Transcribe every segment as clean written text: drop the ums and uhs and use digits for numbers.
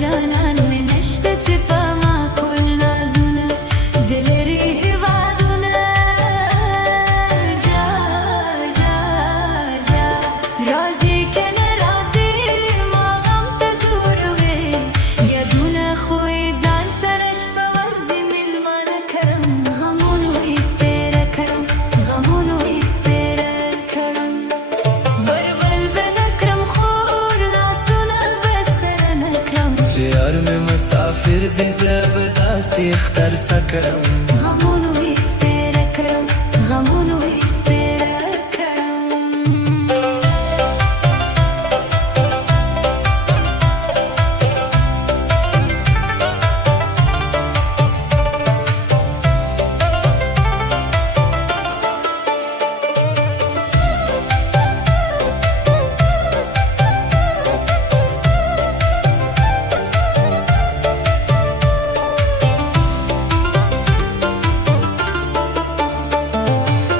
جانان مې نشته چې په معقول نازونه د لرې هېوادونه جار جار جار راځي که نه راځي ما غم ته زور وې یادونه خو یې ځان سره شپه ورځي مېلمانه کړم غمونو یې سپېره کړم غمونو یې سپېره کړم وربل به نه کړم خور لاسونه به سره نه کړم چې یار مې مسافر دی زه به داسې اخترسه کړم غمونو یې سپېره کړم غمونو یې سپېره کړم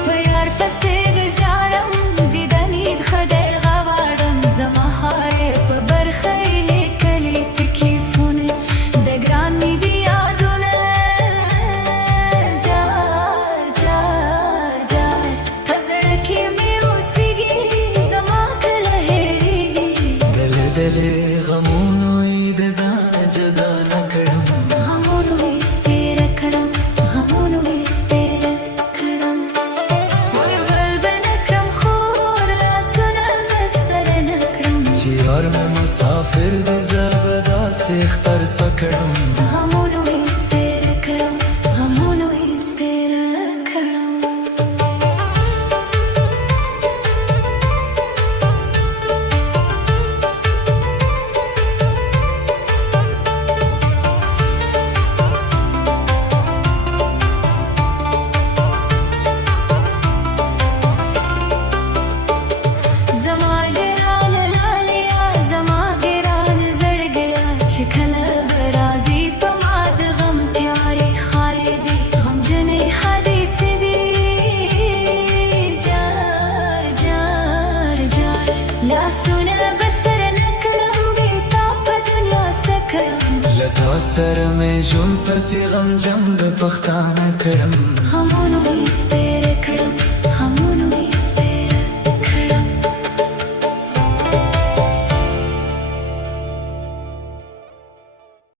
په یار پسې ژاړم دیدنې خدای غواړم زما خارې په برخه یې لیکلي تکلیفونه د ګران مې دي یادونه جار جار جار په زړه کې مې اوسېږي زما کله هېرېږي دلې دلې غمونو یې د ځانه جدا نه کړم غمونو یې سپېره کړم غمونو یې سپېره کړم وربل به نه کړم خور لاسونه به سره نه کړم چې یار مې مسافر دی زه به داسې اخترسه کړم غمونو یې سپېره کړم غمونو یې سپېره کړم زما ګران لالیا زما ګران زړګیا چې کله به راځي په ما د غم تیارې خارې دي غمجنې حادثې دي جار جار جار لاسونه به سره نه کړم بې تا په دنیا څه کړم له تا سره مې ژوند پسې غمجن د پښتانه کړم غمونو یې سپېره